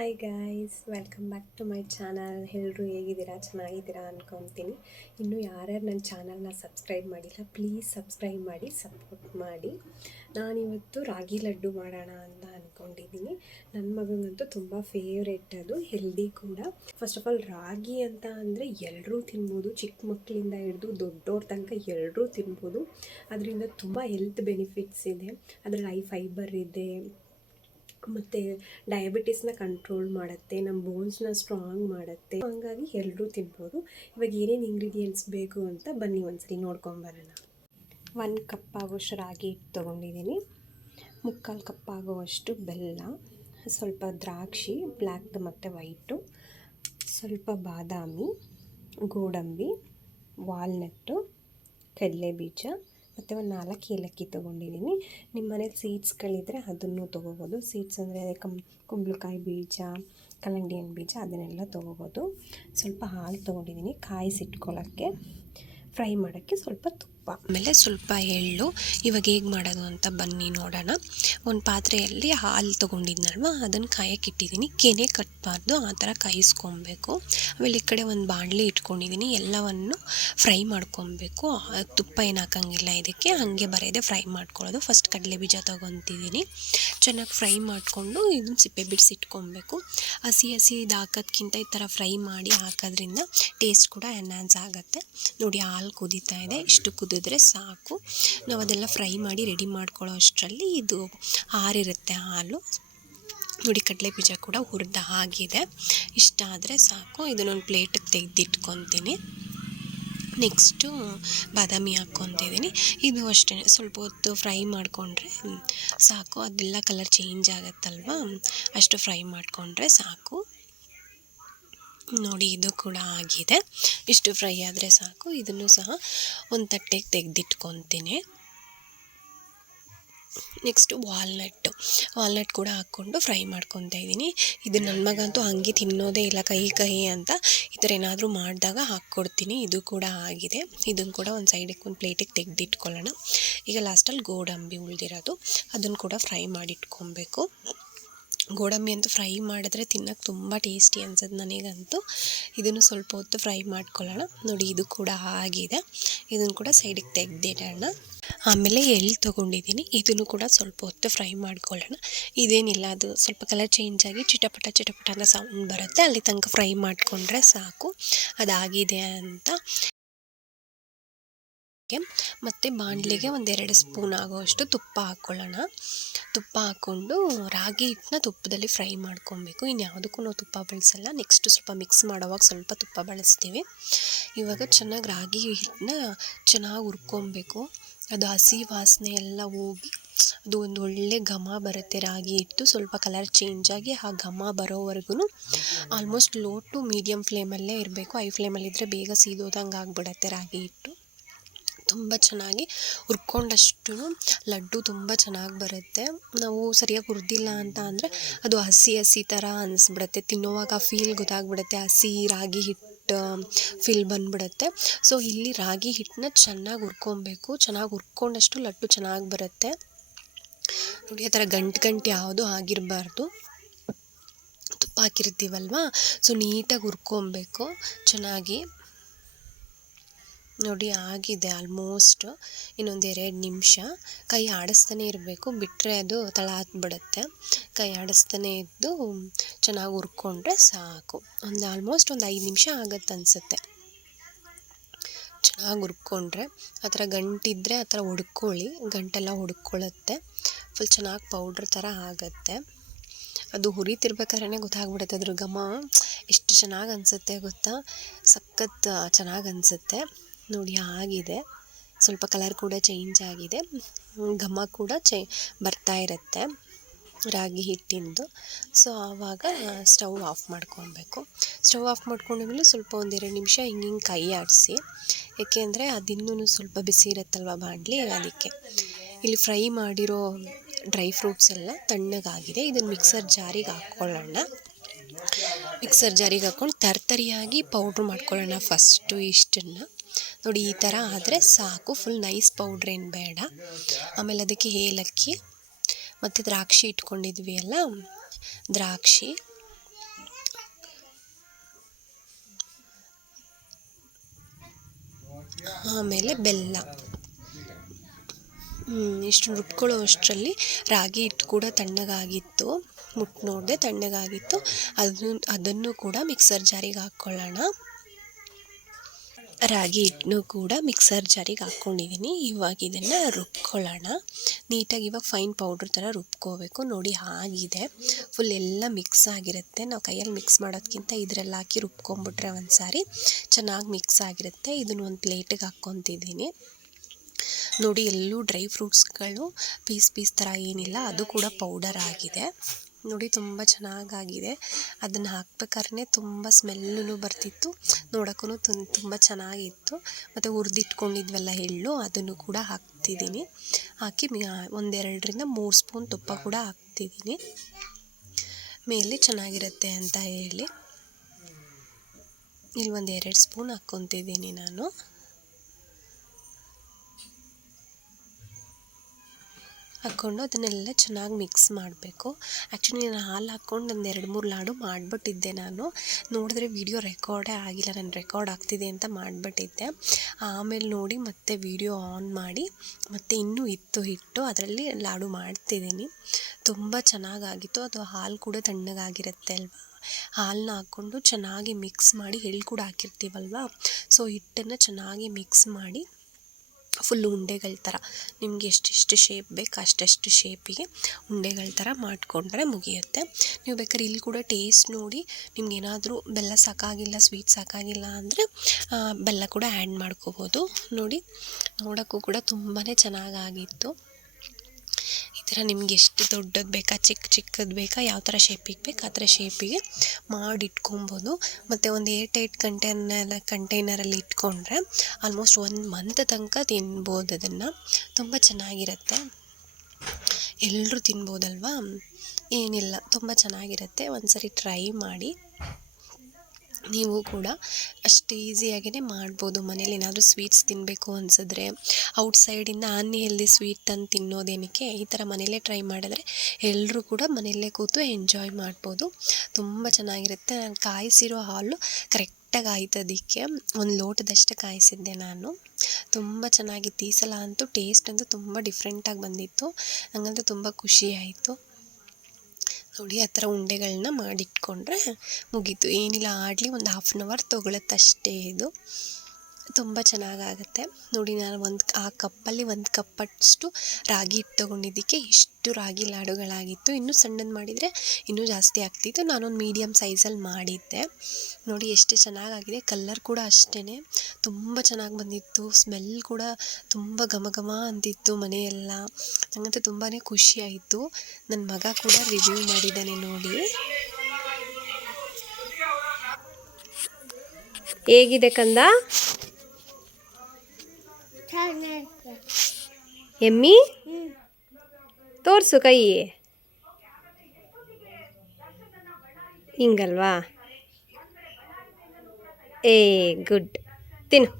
Hi guys, welcome back to my channel. ಎಲ್ಲರೂ ಹೇಗಿದ್ದೀರಾ? ಚೆನ್ನಾಗಿದ್ದೀರಾ ಅಂದ್ಕೊತೀನಿ. ಇನ್ನೂ ಯಾರ್ಯಾರು ನನ್ನ ಚಾನಲ್ನ ಸಬ್ಸ್ಕ್ರೈಬ್ ಮಾಡಿಲ್ಲ, ಪ್ಲೀಸ್ ಸಬ್ಸ್ಕ್ರೈಬ್ ಮಾಡಿ, ಸಪೋರ್ಟ್ ಮಾಡಿ. ನಾನಿವತ್ತು ರಾಗಿ ಲಡ್ಡು ಮಾಡೋಣ ಅಂತ ಅಂದ್ಕೊಂಡಿದ್ದೀನಿ. ನನ್ನ ಮಗನಿಗಂತೂ ತುಂಬ ಫೇವ್ರೆಟ್, ಅದು ಹೆಲ್ದಿ ಕೂಡ. ಫಸ್ಟ್ ಆಫ್ ಆಲ್ ರಾಗಿ ಅಂತ ಅಂದರೆ ಎಲ್ಲರೂ ತಿನ್ಬೋದು, ಚಿಕ್ಕ ಮಕ್ಕಳಿಂದ ಹಿಡಿದು ದೊಡ್ಡವ್ರ ತನಕ ಎಲ್ಲರೂ ತಿನ್ಬೋದು. ಅದರಿಂದ ತುಂಬ ಹೆಲ್ತ್ ಬೆನಿಫಿಟ್ಸ್ ಇದೆ. ಅದರಲ್ಲಿ ಹೈ ಫೈಬರ್ ಇದೆ, ಮತ್ತು ಡಯಾಬಿಟಿಸ್ನ ಕಂಟ್ರೋಲ್ ಮಾಡುತ್ತೆ, ನಮ್ಮ ಬೋನ್ಸ್ನ ಸ್ಟ್ರಾಂಗ್ ಮಾಡುತ್ತೆ. ಹಾಗಾಗಿ ಎಲ್ಲರೂ ತಿನ್ಬೋದು. ಇವಾಗ ಏನೇನು ಇಂಗ್ರೀಡಿಯೆಂಟ್ಸ್ ಬೇಕು ಅಂತ ಬನ್ನಿ ಒಂದ್ಸರಿ ನೋಡ್ಕೊಂಬರೋಣ. 1 ಕಪ್ ಆಗೋಷ್ಟು ರಾಗಿ ಹಿಟ್ಟು ತೊಗೊಂಡಿದ್ದೀನಿ, 3/4 ಕಪ್ ಆಗುವಷ್ಟು ಬೆಲ್ಲ, ಸ್ವಲ್ಪ ದ್ರಾಕ್ಷಿ ಬ್ಲ್ಯಾಕ್ದು ಮತ್ತು ವೈಟು, ಸ್ವಲ್ಪ ಬಾದಾಮಿ, ಗೋಡಂಬಿ, ವಾಲ್ನಟ್ಟು, ಕಡಲೆ ಬೀಜ ಮತ್ತು ಒಂದು 4 ಏಲಕ್ಕಿ ತೊಗೊಂಡಿದ್ದೀನಿ. ನಿಮ್ಮ ಮನೇಲಿ ಸೀಡ್ಸ್ಗಳಿದ್ದರೆ ಅದನ್ನು ತೊಗೋಬೋದು. ಸೀಡ್ಸ್ ಅಂದರೆ ಕುಂಬಳಕಾಯಿ ಬೀಜ, ಕಲ್ಲಂಗಡಿ ಹಣ್ಣು ಬೀಜ, ಅದನ್ನೆಲ್ಲ ತೊಗೋಬೋದು. ಸ್ವಲ್ಪ ಹಾಲು ತೊಗೊಂಡಿದ್ದೀನಿ ಕಾಯಿಸಿಟ್ಕೊಳ್ಳೋಕ್ಕೆ, ಫ್ರೈ ಮಾಡೋಕ್ಕೆ ಸ್ವಲ್ಪ ತುಪ್ಪ, ಆಮೇಲೆ ಸ್ವಲ್ಪ ಎಳ್ಳು. ಇವಾಗ ಹೇಗೆ ಮಾಡೋದು ಅಂತ ಬನ್ನಿ ನೋಡೋಣ. ಒಂದು ಪಾತ್ರೆಯಲ್ಲಿ ಹಾಲು ತೊಗೊಂಡಿದ್ನಲ್ವ, ಅದನ್ನು ಕಾಯಕ್ಕೆ ಇಟ್ಟಿದ್ದೀನಿ. ಕೆನೆ ಕಟ್ಟಬಾರ್ದು, ಆ ಥರ ಕಾಯಿಸ್ಕೊಬೇಕು. ಆಮೇಲೆ ಈ ಕಡೆ ಒಂದು ಬಾಣಲಿ ಇಟ್ಕೊಂಡಿದ್ದೀನಿ, ಎಲ್ಲವನ್ನು ಫ್ರೈ ಮಾಡ್ಕೊಬೇಕು. ತುಪ್ಪ ಏನು ಹಾಕೋಂಗಿಲ್ಲ ಇದಕ್ಕೆ, ಹಾಗೆ ಬರೆಯದೆ ಫ್ರೈ ಮಾಡ್ಕೊಳ್ಳೋದು. ಫಸ್ಟ್ ಕಡಲೆ ಬೀಜ ತೊಗೊತಿದ್ದೀನಿ, ಚೆನ್ನಾಗಿ ಫ್ರೈ ಮಾಡಿಕೊಂಡು ಇದನ್ನು ಸಿಪ್ಪೆ ಬಿಡಿಸಿಟ್ಕೊಬೇಕು. ಹಸಿ ಇದು ಹಾಕೋದ್ಕಿಂತ ಈ ಥರ ಫ್ರೈ ಮಾಡಿ ಹಾಕೋದ್ರಿಂದ ಟೇಸ್ಟ್ ಕೂಡ ಎನ್ಹಾನ್ಸ್ ಆಗುತ್ತೆ. ನೋಡಿ ಹಾಲು ಕುದೀತಾ ಇದೆ, ಇಷ್ಟು ಕುದಿದ್ರೆ ಸಾಕು. ನಾವು ಅದೆಲ್ಲ ಫ್ರೈ ಮಾಡಿ ರೆಡಿ ಮಾಡ್ಕೊಳ್ಳೋ ಅಷ್ಟರಲ್ಲಿ ಇದು ಆರಿರುತ್ತೆ ಹಾಲು. ನೋಡಿ ಕಡಲೆ ಬೀಜ ಕೂಡ ಹುರಿದ ಆಗಿದೆ, ಇಷ್ಟ ಆದರೆ ಸಾಕು. ಇದನ್ನೊಂದು ಪ್ಲೇಟಿಗೆ ತೆಗೆದಿಟ್ಕೊತೀನಿ. ನೆಕ್ಸ್ಟು ಬಾದಾಮಿ ಹಾಕ್ಕೊತಿದ್ದೀನಿ. ಇದು ಅಷ್ಟೇ, ಸ್ವಲ್ಪ ಹೊತ್ತು ಫ್ರೈ ಮಾಡಿಕೊಂಡ್ರೆ ಸಾಕು. ಅದೆಲ್ಲ ಕಲರ್ ಚೇಂಜ್ ಆಗುತ್ತಲ್ವ, ಅಷ್ಟು ಫ್ರೈ ಮಾಡಿಕೊಂಡ್ರೆ ಸಾಕು. ನೋಡಿ ಇದು ಕೂಡ ಆಗಿದೆ, ಇಷ್ಟು ಫ್ರೈ ಆದರೆ ಸಾಕು. ಇದನ್ನು ಸಹ ಒಂದು ತಟ್ಟೆಗೆ ತೆಗೆದಿಟ್ಕೊತೀನಿ. ನೆಕ್ಸ್ಟು ವಾಲ್ನಟ್ ಕೂಡ ಹಾಕ್ಕೊಂಡು ಫ್ರೈ ಮಾಡ್ಕೊತಾ ಇದ್ದೀನಿ. ಇದು ನನ್ನ ಮಗಂತೂ ಹಂಗೆ ತಿನ್ನೋದೇ ಇಲ್ಲ, ಕಹಿ ಅಂತ. ಈ ಥರ ಏನಾದರೂ ಮಾಡಿದಾಗ ಹಾಕ್ಕೊಡ್ತೀನಿ. ಇದು ಕೂಡ ಆಗಿದೆ, ಇದನ್ನು ಕೂಡ ಒಂದು ಸೈಡಿಗೆ ಒಂದು ಪ್ಲೇಟಿಗೆ ತೆಗೆದಿಟ್ಕೊಳ್ಳೋಣ. ಈಗ ಲಾಸ್ಟಲ್ಲಿ ಗೋಡಂಬಿ ಉಳಿದಿರೋದು, ಅದನ್ನು ಕೂಡ ಫ್ರೈ ಮಾಡಿಟ್ಕೊಬೇಕು. ಗೋಡಂಬಿ ಅಂತೂ ಫ್ರೈ ಮಾಡಿದ್ರೆ ತಿನ್ನೋಕ್ಕೆ ತುಂಬ ಟೇಸ್ಟಿ ಅನ್ಸೋದು ನನಗಂತೂ. ಇದನ್ನು ಸ್ವಲ್ಪ ಹೊತ್ತು ಫ್ರೈ ಮಾಡ್ಕೊಳ್ಳೋಣ. ನೋಡಿ ಇದು ಕೂಡ ಆಗಿದೆ, ಇದನ್ನು ಕೂಡ ಸೈಡಿಗೆ ತೆಗೆದಿಡೋಣ. ಆಮೇಲೆ ಎಳ್ಳು ತೊಗೊಂಡಿದ್ದೀನಿ, ಇದನ್ನು ಕೂಡ ಸ್ವಲ್ಪ ಹೊತ್ತು ಫ್ರೈ ಮಾಡ್ಕೊಳ್ಳೋಣ. ಇದೇನಿಲ್ಲ, ಅದು ಸ್ವಲ್ಪ ಕಲರ್ ಚೇಂಜ್ ಆಗಿ ಚಿಟಪಟ ಅಂತ ಸೌಂಡ್ ಬರುತ್ತೆ, ಅಲ್ಲಿ ತನಕ ಫ್ರೈ ಮಾಡಿಕೊಂಡ್ರೆ ಸಾಕು. ಅದಾಗಿದೆ ಅಂತ. ಮತ್ತು ಬಾಣಲಿಗೆ 1-2 ಸ್ಪೂನ್ ಆಗೋಷ್ಟು ತುಪ್ಪ ಹಾಕ್ಕೊಳ್ಳೋಣ. ತುಪ್ಪ ಹಾಕ್ಕೊಂಡು ರಾಗಿ ಹಿಟ್ಟನ್ನ ತುಪ್ಪದಲ್ಲಿ ಫ್ರೈ ಮಾಡ್ಕೊಬೇಕು. ಇನ್ಯಾವುದಕ್ಕೂ ನಾವು ತುಪ್ಪ ಬಳಸಲ್ಲ. ನೆಕ್ಸ್ಟ್ ಸ್ವಲ್ಪ ಮಿಕ್ಸ್ ಮಾಡೋವಾಗ ಸ್ವಲ್ಪ ತುಪ್ಪ ಬಳಸ್ತೀವಿ. ಇವಾಗ ಚೆನ್ನಾಗಿ ರಾಗಿ ಹಿಟ್ಟನ್ನ ಚೆನ್ನಾಗಿ ಹುರ್ಕೊಬೇಕು. ಅದು ಹಸಿ ವಾಸನೆ ಎಲ್ಲ ಹೋಗಿ ಅದು ಒಂದು ಒಳ್ಳೆ ಘಮ ಬರುತ್ತೆ. ರಾಗಿ ಹಿಟ್ಟು ಸ್ವಲ್ಪ ಕಲರ್ ಚೇಂಜ್ ಆಗಿ ಆ ಘಮ ಬರೋವರೆಗೂ ಆಲ್ಮೋಸ್ಟ್ ಲೋ ಟು ಮೀಡಿಯಮ್ ಫ್ಲೇಮಲ್ಲೇ ಇರಬೇಕು. ಹೈ ಫ್ಲೇಮಲ್ಲಿದ್ದರೆ ಬೇಗ ಸೀದೋದಂಗೆ ಆಗಿಬಿಡತ್ತೆ. ರಾಗಿ ಹಿಟ್ಟು ತುಂಬ ಚೆನ್ನಾಗಿ ಹುರ್ಕೊಂಡಷ್ಟು ಲಡ್ಡು ತುಂಬ ಚೆನ್ನಾಗಿ ಬರುತ್ತೆ. ನಾವು ಸರಿಯಾಗಿ ಹುರಿದಿಲ್ಲ ಅಂತ ಅಂದರೆ ಅದು ಹಸಿ ಥರ ಅನಿಸ್ಬಿಡುತ್ತೆ. ತಿನ್ನೋವಾಗ ಫೀಲ್ ಗೊತ್ತಾಗ್ಬಿಡುತ್ತೆ, ಹಸಿ ರಾಗಿ ಹಿಟ್ಟು ಫೀಲ್ ಬಂದುಬಿಡುತ್ತೆ. ಸೊ ಇಲ್ಲಿ ರಾಗಿ ಹಿಟ್ಟನ್ನ ಚೆನ್ನಾಗಿ ಹುರ್ಕೊಬೇಕು. ಚೆನ್ನಾಗಿ ಹುರ್ಕೊಂಡಷ್ಟು ಲಡ್ಡು ಚೆನ್ನಾಗಿ ಬರುತ್ತೆ. ನೋಡಿ ಆ ಥರ ಗಂಟು ಯಾವುದು ಆಗಿರಬಾರ್ದು. ತುಪ್ಪ ಹಾಕಿರ್ತೀವಲ್ವ, ಸೊ ನೀಟಾಗಿ ಹುರ್ಕೊಬೇಕು ಚೆನ್ನಾಗಿ. ನೋಡಿ ಆಗಿದೆ ಆಲ್ಮೋಸ್ಟ್. ಇನ್ನೊಂದು 2 ನಿಮಿಷ ಕೈ ಆಡಿಸ್ತಾನೆ ಇರಬೇಕು, ಬಿಟ್ಟರೆ ಅದು ತಳ ಹತ್ಬಿಡುತ್ತೆ. ಕೈ ಆಡಿಸ್ತಾನೆ ಇದ್ದು ಚೆನ್ನಾಗಿ ಹುರ್ಕೊಂಡ್ರೆ ಸಾಕು. ಆಲ್ಮೋಸ್ಟ್ ಒಂದು 5 ನಿಮಿಷ ಆಗುತ್ತೆ ಅನಿಸುತ್ತೆ. ಚೆನ್ನಾಗಿ ಹುರ್ಕೊಂಡ್ರೆ ಆ ಥರ ಗಂಟಿದ್ದರೆ ಆ ಥರ ಹೊಡ್ಕೊಳ್ಳಿ, ಗಂಟೆಲ್ಲ ಹೊಡ್ಕೊಳ್ಳುತ್ತೆ. ಫುಲ್ ಚೆನ್ನಾಗಿ ಪೌಡ್ರ್ ಥರ ಆಗುತ್ತೆ. ಅದು ಹುರಿತಿರ್ಬೇಕಾದ್ರೆ ಗೊತ್ತಾಗ್ಬಿಡುತ್ತೆ ಅದ್ರ ಘಮ ಎಷ್ಟು ಚೆನ್ನಾಗಿ ಅನಿಸುತ್ತೆ ಗೊತ್ತಾ, ಸಖತ್ ಚೆನ್ನಾಗಿ ಅನಿಸುತ್ತೆ. ನೋಡಿ ಆಗಿದೆ, ಸ್ವಲ್ಪ ಕಲರ್ ಕೂಡ ಚೇಂಜ್ ಆಗಿದೆ, ಘಮ ಕೂಡ ಬರ್ತಾ ಇರುತ್ತೆ ರಾಗಿ ಹಿಟ್ಟಿಂದು. ಸೊ ಆವಾಗ ಸ್ಟವ್ ಆಫ್ ಮಾಡ್ಕೊಬೇಕು. ಸ್ಟವ್ ಆಫ್ ಮಾಡ್ಕೊಂಡ್ಮೇಲೆ ಸ್ವಲ್ಪ 1-2 ನಿಮಿಷ ಹಿಂಗೆ ಕೈ ಆಡಿಸಿ, ಏಕೆಂದರೆ ಅದಿನ್ನೂ ಸ್ವಲ್ಪ ಬಿಸಿ ಇರುತ್ತಲ್ವ ಬಾಣಲಿ, ಅದಕ್ಕೆ. ಇಲ್ಲಿ ಫ್ರೈ ಮಾಡಿರೋ ಡ್ರೈ ಫ್ರೂಟ್ಸ್ ಎಲ್ಲ ತಣ್ಣಗಾಗಿದೆ. ಇದನ್ನು ಮಿಕ್ಸರ್ ಜಾರಿಗೆ ಹಾಕ್ಕೊಳ್ಳೋಣ. ಮಿಕ್ಸರ್ ಜಾರಿಗೆ ಹಾಕ್ಕೊಂಡು ತರ್ತರಿಯಾಗಿ ಪೌಡ್ರ್ ಮಾಡ್ಕೊಳ್ಳೋಣ ಫಸ್ಟು ಇಷ್ಟನ್ನು. ನೋಡಿ ಈ ಥರ ಆದರೆ ಸಾಕು, ಫುಲ್ ನೈಸ್ ಪೌಡ್ರ್ ಏನು ಬೇಡ. ಆಮೇಲೆ ಅದಕ್ಕೆ ಏಲಕ್ಕಿ ಮತ್ತು ದ್ರಾಕ್ಷಿ ಇಟ್ಕೊಂಡಿದ್ವಿ ಅಲ್ಲ, ದ್ರಾಕ್ಷಿ ಆಮೇಲೆ ಬೆಲ್ಲ. ಇಷ್ಟು ರುಬ್ಕೊಳ್ಳೋ ಅಷ್ಟರಲ್ಲಿ ರಾಗಿ ಹಿಟ್ಟು ಕೂಡ ತಣ್ಣಗಾಗಿತ್ತು. ಮುಟ್ಟು ನೋಡಿದೆ ತಣ್ಣಗಾಗಿತ್ತು. ಅದನ್ನು ಕೂಡ ಮಿಕ್ಸರ್ ಜಾರಿಗೆ ಹಾಕ್ಕೊಳ್ಳೋಣ. ರಾಗಿ ಹಿಟ್ಟನ್ನು ಕೂಡ ಮಿಕ್ಸರ್ ಜಾರಿಗೆ ಹಾಕ್ಕೊಂಡಿದ್ದೀನಿ. ಇವಾಗ ಇದನ್ನು ರುಬ್ಕೊಳ್ಳೋಣ ನೀಟಾಗಿ. ಇವಾಗ ಫೈನ್ ಪೌಡ್ರ್ ಥರ ರುಬ್ಕೋಬೇಕು. ನೋಡಿ ಆಗಿದೆ. ಫುಲ್ ಎಲ್ಲ ಮಿಕ್ಸ್ ಆಗಿರುತ್ತೆ. ನಾವು ಕೈಯಲ್ಲಿ ಮಿಕ್ಸ್ ಮಾಡೋದಕ್ಕಿಂತ ಇದರಲ್ಲಿ ಹಾಕಿ ರುಬ್ಕೊಂಬಿಟ್ರೆ ಒಂದು ಸಾರಿ ಚೆನ್ನಾಗಿ ಮಿಕ್ಸ್ ಆಗಿರುತ್ತೆ. ಇದನ್ನು ಒಂದು ಪ್ಲೇಟಿಗೆ ಹಾಕ್ಕೊತಿದ್ದೀನಿ. ನೋಡಿ ಎಲ್ಲೂ ಡ್ರೈ ಫ್ರೂಟ್ಸ್ಗಳು ಪೀಸ್ ಥರ ಏನಿಲ್ಲ, ಅದು ಕೂಡ ಪೌಡರ್ ಆಗಿದೆ. ನೋಡಿ ತುಂಬ ಚೆನ್ನಾಗಾಗಿದೆ. ಅದನ್ನು ಹಾಕ್ಬೇಕಾದ್ರೆ ತುಂಬ ಸ್ಮೆಲ್ಲೂ ಬರ್ತಿತ್ತು, ನೋಡೋಕ್ಕೂ ತುಂಬ ಚೆನ್ನಾಗಿತ್ತು. ಮತ್ತು ಹುರಿದಿಟ್ಕೊಂಡಿದ್ವಲ್ಲ ಎಳ್ಳು, ಅದನ್ನು ಕೂಡ ಹಾಕ್ತಿದ್ದೀನಿ. ಹಾಕಿ 1-2 ಸ್ಪೂನ್ ತುಪ್ಪ ಕೂಡ ಹಾಕ್ತಿದ್ದೀನಿ ಮೇಲೆ ಚೆನ್ನಾಗಿರುತ್ತೆ ಅಂತ ಹೇಳಿ. ಇಲ್ಲಿ 1-2 ಸ್ಪೂನ್ ಹಾಕ್ಕೊತಿದ್ದೀನಿ ನಾನು. ಹಾಕ್ಕೊಂಡು ಅದನ್ನೆಲ್ಲ ಚೆನ್ನಾಗಿ ಮಿಕ್ಸ್ ಮಾಡಬೇಕು. ಆ್ಯಕ್ಚುಲಿ ನಾನು ಹಾಲು ಹಾಕ್ಕೊಂಡು 1-2-3 ಲಾಡು ಮಾಡಿಬಿಟ್ಟಿದ್ದೆ. ನಾನು ನೋಡಿದ್ರೆ ವಿಡಿಯೋ ರೆಕಾರ್ಡೇ ಆಗಿಲ್ಲ. ನಾನು ರೆಕಾರ್ಡ್ ಆಗ್ತಿದೆ ಅಂತ ಮಾಡಿಬಿಟ್ಟಿದ್ದೆ. ಆಮೇಲೆ ನೋಡಿ ಮತ್ತೆ ವಿಡಿಯೋ ಆನ್ ಮಾಡಿ ಮತ್ತೆ ಇನ್ನೂ ಇತ್ತು ಹಿಟ್ಟು, ಅದರಲ್ಲಿ ಲಾಡು ಮಾಡ್ತಿದ್ದೀನಿ. ತುಂಬ ಚೆನ್ನಾಗಾಗಿತ್ತು. ಅದು ಹಾಲು ಕೂಡ ತಣ್ಣಗಾಗಿರುತ್ತೆ ಅಲ್ವಾ, ಹಾಲನ್ನ ಹಾಕ್ಕೊಂಡು ಚೆನ್ನಾಗಿ ಮಿಕ್ಸ್ ಮಾಡಿ, ಎಳ್ಳು ಕೂಡ ಹಾಕಿರ್ತೀವಲ್ವ, ಸೊ ಹಿಟ್ಟನ್ನು ಚೆನ್ನಾಗಿ ಮಿಕ್ಸ್ ಮಾಡಿ ಫುಲ್ ಉಂಡೆಗಳ ಥರ ನಿಮಗೆ ಎಷ್ಟೆಷ್ಟು ಶೇಪ್ ಬೇಕು ಅಷ್ಟಷ್ಟು ಶೇಪಿಗೆ ಉಂಡೆಗಳ ಥರ ಮಾಡಿಕೊಂಡ್ರೆ ಮುಗಿಯುತ್ತೆ. ನೀವು ಬೇಕಾದ್ರೆ ಇಲ್ಲಿ ಕೂಡ ಟೇಸ್ಟ್ ನೋಡಿ, ನಿಮ್ಗೇನಾದರೂ ಬೆಲ್ಲ ಸಾಕಾಗಿಲ್ಲ, ಸ್ವೀಟ್ ಸಾಕಾಗಿಲ್ಲ ಅಂದರೆ ಬೆಲ್ಲ ಕೂಡ ಆ್ಯಡ್ ಮಾಡ್ಕೋಬೋದು. ನೋಡಿ ನೋಡೋಕ್ಕೂ ಕೂಡ ತುಂಬಾ ಚೆನ್ನಾಗಾಗಿತ್ತು. ಈ ಥರ ನಿಮ್ಗೆ ಎಷ್ಟು ದೊಡ್ಡದು ಬೇಕಾ, ಚಿಕ್ಕದು ಬೇಕಾ, ಯಾವ ಥರ ಶೇಪಿಗೆ ಬೇಕು ಆ ಥರ ಶೇಪಿಗೆ ಮಾಡಿಟ್ಕೊಬೋದು. ಮತ್ತು ಒಂದು ಏರ್ಟೈಟ್ ಕಂಟೈನರಲ್ಲಿ ಇಟ್ಕೊಂಡ್ರೆ ಆಲ್ಮೋಸ್ಟ್ 1 ಮಂತ್ ತನಕ ತಿನ್ಬೋದು. ಅದನ್ನು ತುಂಬ ಚೆನ್ನಾಗಿರುತ್ತೆ, ಎಲ್ಲರೂ ತಿನ್ಬೋದಲ್ವಾ. ಏನಿಲ್ಲ, ತುಂಬ ಚೆನ್ನಾಗಿರುತ್ತೆ. ಒಂದು ಸರಿ ಟ್ರೈ ಮಾಡಿ. ನೀವು ಕೂಡ ಅಷ್ಟು ಈಸಿಯಾಗಿಯೇ ಮಾಡ್ಬೋದು. ಮನೇಲಿ ಏನಾದರೂ ಸ್ವೀಟ್ಸ್ ತಿನ್ನಬೇಕು ಅನಿಸಿದ್ರೆ, ಔಟ್ಸೈಡಿಂದ ಅನ್ಹೆಲ್ದಿ ಸ್ವೀಟ್ ತಂದು ತಿನ್ನೋದೇನಕ್ಕೆ, ಈ ಥರ ಮನೆಯಲ್ಲೇ ಟ್ರೈ ಮಾಡಿದ್ರೆ ಎಲ್ಲರೂ ಕೂಡ ಮನೆಯಲ್ಲೇ ಕೂತು ಎಂಜಾಯ್ ಮಾಡ್ಬೋದು. ತುಂಬ ಚೆನ್ನಾಗಿರುತ್ತೆ. ನಾನು ಕಾಯಿಸಿರೋ ಹಾಲು ಕರೆಕ್ಟಾಗಿ ಆಯ್ತದಕ್ಕೆ. 1 ಲೋಟದಷ್ಟು ಕಾಯಿಸಿದ್ದೆ ನಾನು. ತುಂಬ ಚೆನ್ನಾಗಿತ್ತು. ಈ ಸಲ ಅಂತೂ ಟೇಸ್ಟ್ ಅಂತೂ ತುಂಬ ಡಿಫ್ರೆಂಟಾಗಿ ಬಂದಿತ್ತು. ನನಗಂತೂ ತುಂಬ ಖುಷಿ ಆಯಿತು. ನೋಡಿ ಆ ಥರ ಉಂಡೆಗಳನ್ನ ಮಾಡಿಟ್ಕೊಂಡ್ರೆ ಮುಗೀತು. ಏನಿಲ್ಲ, ಆಡಲಿ ಒಂದು 1/2 hour ತೊಗೊಳುತ್ತಷ್ಟೇ. ಇದು ತುಂಬ ಚೆನ್ನಾಗಾಗುತ್ತೆ. ನೋಡಿ ನಾನು ಆ ಕಪ್ಪಲ್ಲಿ 1 ಕಪ್ಪಷ್ಟು ರಾಗಿ ಹಿಟ್ಟು ತೊಗೊಂಡಿದ್ದಕ್ಕೆ ಇಷ್ಟು ರಾಗಿ ಲಾಡುಗಳಾಗಿತ್ತು. ಇನ್ನೂ ಸಣ್ಣದು ಮಾಡಿದರೆ ಇನ್ನೂ ಜಾಸ್ತಿ ಆಗ್ತಿತ್ತು. ನಾನೊಂದು ಮೀಡಿಯಮ್ ಸೈಜಲ್ಲಿ ಮಾಡಿದ್ದೆ. ನೋಡಿ ಎಷ್ಟು ಚೆನ್ನಾಗಾಗಿದೆ. ಕಲ್ಲರ್ ಕೂಡ ಅಷ್ಟೇ ತುಂಬ ಚೆನ್ನಾಗಿ ಬಂದಿತ್ತು. ಸ್ಮೆಲ್ ಕೂಡ ತುಂಬ ಘಮ ಅಂತಿತ್ತು ಮನೆಯೆಲ್ಲ. ನನಗಂತೂ ತುಂಬಾ ಖುಷಿ ಆಯಿತು. ನನ್ನ ಮಗ ಕೂಡ ರಿವ್ಯೂ ಮಾಡಿದ್ದಾನೆ ನೋಡಿ. ಹೇಗಿದೆ ಕಂದ? ಎಮ್ಮಿ ತೋರಿಸು ಕೈ. ಹಿಂಗಲ್ವಾ? ಗುಡ್. ತಿನ್ನು.